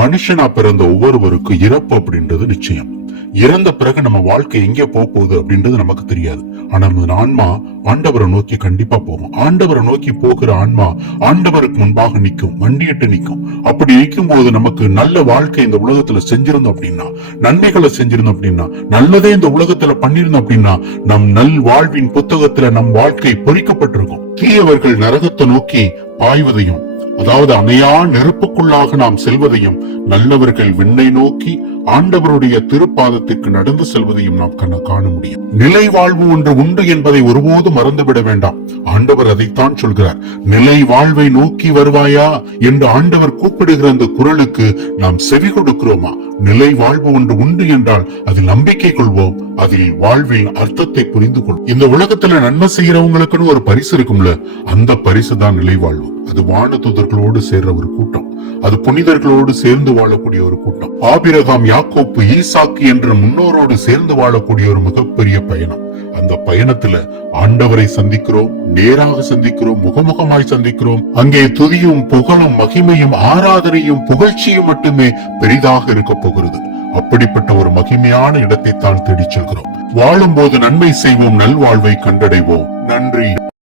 மனுஷனா பிறந்த ஒவ்வொருவருக்கும் இறப்பு அப்படின்றது நிச்சயம். இறந்த பிறகு நம்ம வாழ்க்கை எங்கே போக போகுது அப்படின்றது நமக்கு தெரியாது. ஆனா நம்ம ஆன்மா ஆண்டவரை நோக்கி கண்டிப்பா போகும். ஆண்டவரை நோக்கி போகிற ஆன்மா ஆண்டவருக்கு முன்பாக நிற்கும் வண்டியிட்டு நிற்கும். அப்படி நிற்கும் போது நமக்கு நல்ல வாழ்க்கை இந்த உலகத்துல செஞ்சிருந்தோம் அப்படின்னா நன்மைகளை செஞ்சிருந்தோம் அப்படின்னா நல்லதே இந்த உலகத்துல பண்ணிருந்தோம் அப்படின்னா நம் நல் வாழ்வின் புத்தகத்துல நம் வாழ்க்கை பொறிக்கப்பட்டிருக்கும். தீயவர்கள் நரகத்தை நோக்கி பாய்வதையும் அதாவது அணையா நெருப்புக்குள்ளாக நாம் செல்வதையும் நல்லவர்கள் விண்ணை நோக்கி ஆண்டவருடைய திருப்பாதத்திற்கு நடந்து செல்வதையும் நாம் கண்ண காண முடியும். நிலை வாழ்வு ஒன்று உண்டு என்பதை ஒருபோதும் மறந்துவிட வேண்டாம். ஆண்டவர் அதைத்தான் சொல்கிறார். நிலை வாழ்வை நோக்கி வருவாயா என்று ஆண்டவர் கூப்பிடுகிற அந்த குரலுக்கு நாம் செவி கொடுக்கிறோமா? நிலை வாழ்வு ஒன்று உண்டு என்றால் அதில் நம்பிக்கை கொள்வோம். அதில் வாழ்வில் அர்த்தத்தை புரிந்து கொள்வோம். இந்த உலகத்துல நன்மை செய்யறவங்களுக்குன்னு ஒரு பரிசு இருக்கும்ல அந்த பரிசு தான் நிலை வாழ்வு அது வானதுதர்களோடு சேர்ற ஒரு கூட்டம். அது புனிதர்களோடு சேர்ந்து வாழக்கூடிய ஒரு கூட்டம். ஆபிரகாம் யாக்கோப்பு ஈசாக்கு என்ற முன்னோரோடு சேர்ந்து வாழக்கூடிய ஒரு மிகப்பெரிய பயணம். அந்த பயணத்துல ஆண்டவரை சந்திக்கிறோம் நேராக சந்திக்கிறோம் முகமுகமாய் சந்திக்கிறோம். அங்கே துதியும் புகழும் மகிமையும் ஆராதனையும் புகழ்ச்சியும் மட்டுமே பெரிதாக இருக்க போகிறது. அப்படிப்பட்ட ஒரு மகிமையான இடத்தை தான் தேடிச் செல்கிறோம். வாழும்போது நன்மை செய்வோம் நல்வாழ்வை கண்டடைவோம். நன்றி.